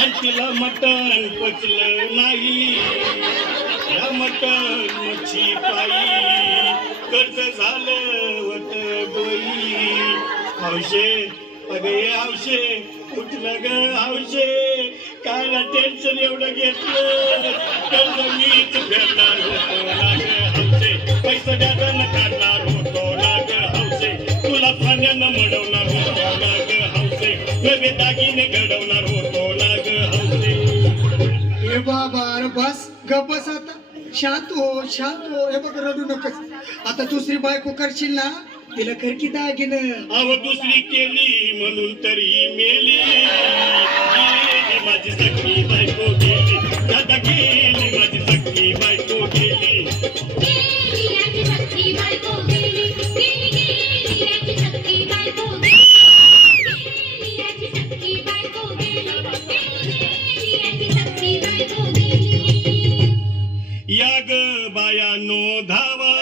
आणि तिला मटण पचलं नाही, या मटण मच्छी पायी कर्ज झालं वट गोई. हौशे अगे हौशे कुठलं ग हौशे, कायला टेन्शन एवढं घेतलं, कर्ज मीच फेडणार होतो ना ग हौशे, पैसा द्यायला काढणार होतो ना ग हौशे, तुला पाण्यानं मडवणार होतो ना ग हौशे, नवे दागिने घडवणार होतो ना ग हौशे. ए बाबा अरे बस गप बस आता, शांत हो शांत हो. हे बघ रडू नकोस. आता दुसरी बायको करशील ना, तिला कर की दागिनं. अव दुसरी केली म्हणून तरी मेली, गेली माझी सखी बायको गेली, दादा गेली माझी सखी बायको गेली. या ग बायानो धावा,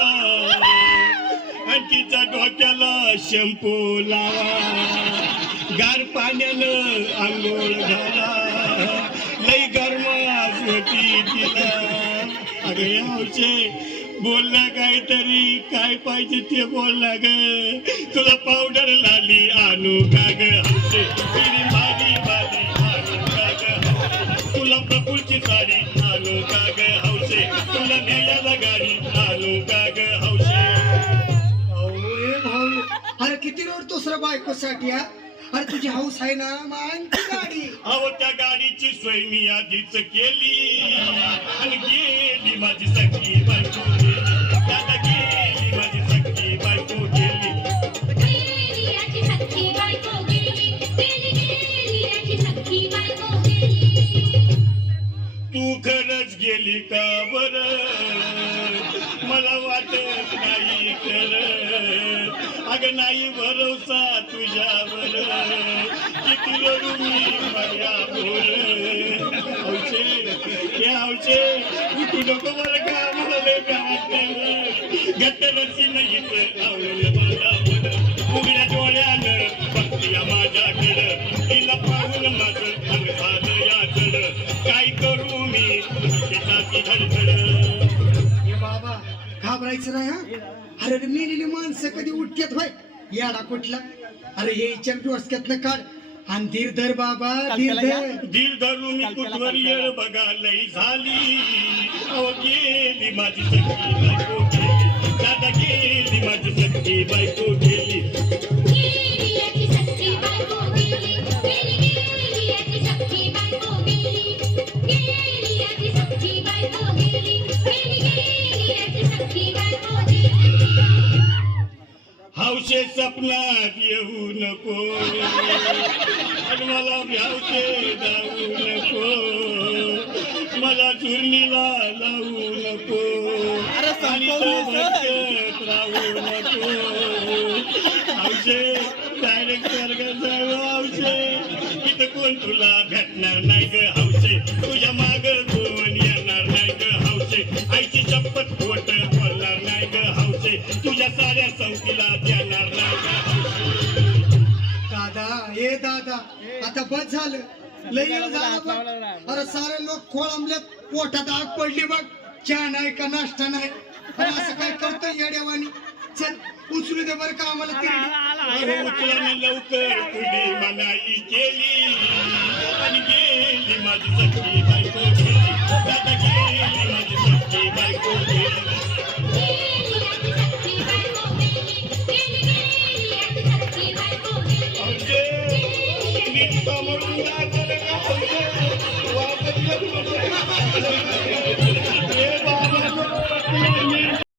तिच्या डोक्याला शॅम्पू लावा, गार पाण्यानं आंघोळ घाला, लई गरमास होती तिला. अगे हौशे बोलला काहीतरी, काय पाहिजे ते बोलला ग, तुला पावडर लाली आणू का ग हौशे, तिरी भारी भारी आणू का ग हौशे, तुला प्रफुलची साडी आणू का ग हौशे, तुला न्यायला गाडी आणू का ग हौशे. अरे किती रोड दुसऱ्या बायकोसाठी हा. अरे तुझी हौस आहे ना, मग गाडी. अहो त्या गाडीची सोय मी आधीच केली, आणि गेली माझी सखी बायको गेली, दादा गेली माझी सखी बायको गेली. तू खरंच गेली का बरं, मला वाटत नाही खरं, अगं नाही भरोसा तुझ्यावर, किती रडू मी माझ्यावर. हौशे हे हौशे तू नको बरं का, मला लय वाटतं, घट्ट रस्सी नाहीच आवडलं मला बरं, उघड्या डोळ्यानं बघती माझ्याकडं, तिला पाहून माझं अंग झालं याचड, काय करू मी ती धडधड. हे बाबा घाबरायचं नाही हा. अरे मेलेली माणसं कधी उठतात होय, याडा कुठला. अरे हे डोसक्यातनं काढ आणि धीर धर बाबा, धीर धर. धीर धरून मी कुठवर येळ बघा लई झाली, अहो गेली माझी सखी बायको गेली, दादा गेली माझी सखी बायको गेली. हौशे सपनात येऊ नको, आणि मला हौशे जाऊ नको, मला चुरणीला लावू नको, आणि भटकत राहू नको. हौशे डायरेक्ट स्वर्गात जाऊ हौशे, इथं कोण तुला भेटणार नाही ग हौशे, तुझ्या माग कोण येणार नाही ग हौशे, आईची शपथ खोट बोलणार नाही ग हौशे, तुझ्या साऱ्या संगतीला देणार नाही ग हौशे. दादा हे दादा आता बस झालं, लय वेळ झाला बघ. अरे सारे लोक खोळंबलेत, पोटात आग पडली बघ, चहा नाही का नाश्ता नाही. अरे असं काय करतोय येड्यावानी. चल उचलू दे बरं का आम्हाला तिरडी. अरे उचलाने लवकर तुझी मनाई केली, आणि गेली माझी सखी बायको गेली, दादा गेली माझी सखी बायको गेली.